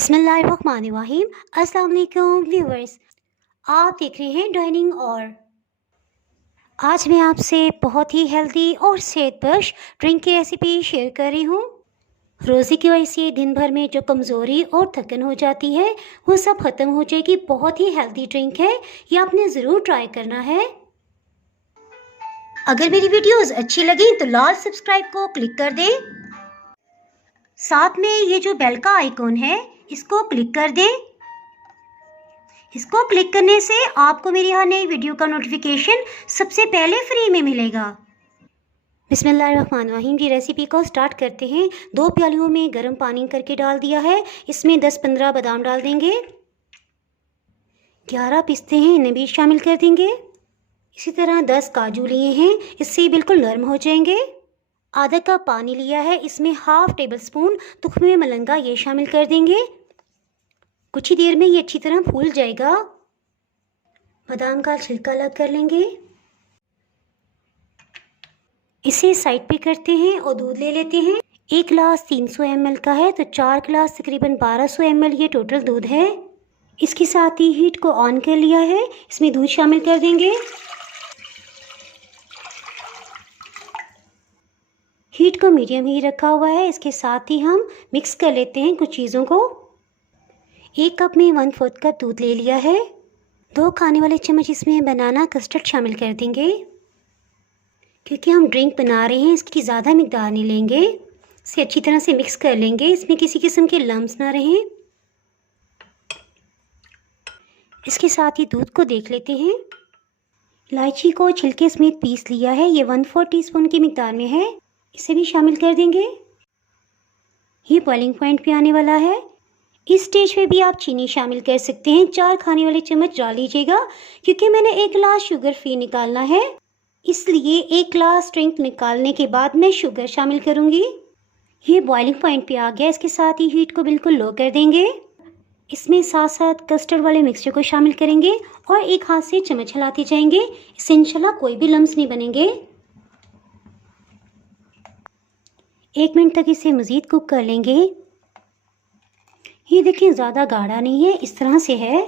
बिस्मिल्लाहिर्रहमानिर्रहीम। अस्सलाम वालेकुम व्यूअर्स, आप देख रहे हैं डाइनिंग और आज मैं आपसे बहुत ही हेल्दी और सेहतबख्श ड्रिंक की रेसिपी शेयर कर रही हूँ। रोज़े की वजह से दिन भर में जो कमज़ोरी और थकन हो जाती है वो सब ख़त्म हो जाएगी। बहुत ही हेल्दी ड्रिंक है, ये आपने ज़रूर ट्राई करना है। अगर मेरी वीडियोज़ अच्छी लगी तो लाल सब्सक्राइब को क्लिक कर दें। साथ में ये जो बेल का आइकॉन है इसको क्लिक कर दें। इसको क्लिक करने से आपको मेरी हर नई वीडियो का नोटिफिकेशन सबसे पहले फ्री में मिलेगा। बिस्मिल्लाहिर्रहमानिर्रहीम की रेसिपी को स्टार्ट करते हैं। 2 प्यालियों में गर्म पानी करके डाल दिया है। इसमें 10-15 बादाम डाल देंगे। 11 पिस्ते हैं, इन्हें भी शामिल कर देंगे। इसी तरह 10 काजू लिए हैं, इससे बिल्कुल नरम हो जाएंगे। आधा कप पानी लिया है, इसमें हाफ टेबल स्पून तुख्मे मलंगा ये शामिल कर देंगे। कुछ ही देर में ये अच्छी तरह फूल जाएगा। बादाम का छिलका अलग कर लेंगे। इसे साइड पे करते हैं और दूध ले लेते हैं। 1 गिलास 300 ml का है तो 4 गिलास तकरीबन 1200 ml ये टोटल दूध है। इसके साथ ही हीट को ऑन कर लिया है, इसमें दूध शामिल कर देंगे। हीट को मीडियम ही रखा हुआ है। इसके साथ ही हम मिक्स कर लेते हैं कुछ चीज़ों को। 1 कप में 1/4 कप दूध ले लिया है। 2 खाने वाले चम्मच इसमें बनाना कस्टर्ड शामिल कर देंगे। क्योंकि हम ड्रिंक बना रहे हैं इसकी ज़्यादा मिकदार नहीं लेंगे। इसे अच्छी तरह से मिक्स कर लेंगे, इसमें किसी किस्म के लम्स ना रहें। इसके साथ ही दूध को देख लेते हैं। इलायची को छिलके समेत पीस लिया है, ये 1/4 टीस्पून की मिकदार में है। इसे भी शामिल कर देंगे। ये बॉइलिंग पॉइंट पे आने वाला है। इस स्टेज पे भी आप चीनी शामिल कर सकते हैं। 4 खाने वाले चम्मच डाल लीजिएगा। क्योंकि मैंने 1 गिलास शुगर फ्री निकालना है, इसलिए 1 गिलास ड्रिंक निकालने के बाद मैं शुगर शामिल करूँगी। ये बॉइलिंग पॉइंट पे आ गया। इसके साथ ही हीट को बिल्कुल लो कर देंगे। इसमें साथ साथ कस्टर्ड वाले मिक्सचर को शामिल करेंगे और एक हाथ से चम्मच हिलाते जाएंगे। इससे इंशाल्लाह कोई भी लम्स नहीं बनेंगे। 1 मिनट तक इसे मज़ीद कुक कर लेंगे। ये देखिए ज़्यादा गाढ़ा नहीं है, इस तरह से है।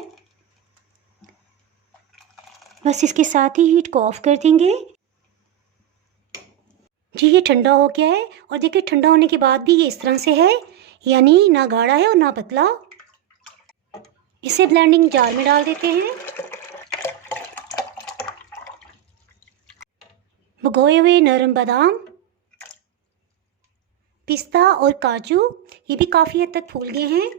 बस इसके साथ ही हीट को ऑफ कर देंगे। जी ये ठंडा हो गया है और देखिए ठंडा होने के बाद भी ये इस तरह से है, यानी ना गाढ़ा है और ना पतला। इसे ब्लेंडिंग जार में डाल देते हैं। भिगोए हुए नरम बादाम, पिस्ता और काजू ये भी काफ़ी हद तक फूल गए हैं।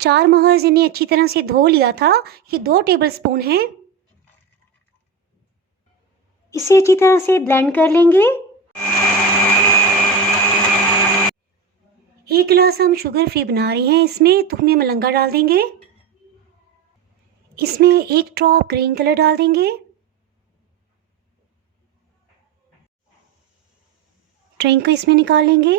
4 मगज़ इन्हें अच्छी तरह से धो लिया था, ये 2 टेबल स्पून हैं। इसे अच्छी तरह से ब्लेंड कर लेंगे। 1 गिलास हम शुगर फ्री बना रहे हैं, इसमें तुख्मे मलंगा डाल देंगे। इसमें 1 ड्रॉप ग्रीन कलर डाल देंगे। ड्रिंक को इसमें निकाल लेंगे।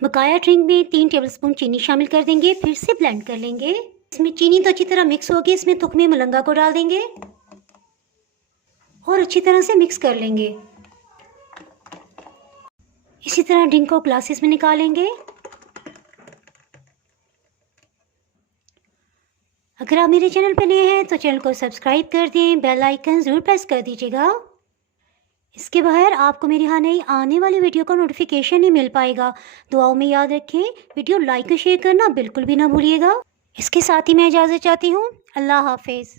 बकाया ड्रिंक में 3 टेबलस्पून चीनी शामिल कर देंगे, फिर से ब्लेंड कर लेंगे। इसमें चीनी तो अच्छी तरह मिक्स होगी। इसमें तुख्मे मलंगा को डाल देंगे और अच्छी तरह से मिक्स कर लेंगे। इसी तरह ड्रिंक को ग्लासेस में निकालेंगे। अगर आप मेरे चैनल पर नए हैं तो चैनल को सब्सक्राइब कर दें, बेल आइकन ज़रूर प्रेस कर दीजिएगा। इसके बाहर आपको मेरी हर नई आने वाली वीडियो का नोटिफिकेशन नहीं मिल पाएगा। दुआओं में याद रखें, वीडियो लाइक और शेयर करना बिल्कुल भी ना भूलिएगा। इसके साथ ही मैं इजाज़त चाहती हूँ। अल्लाह हाफिज़।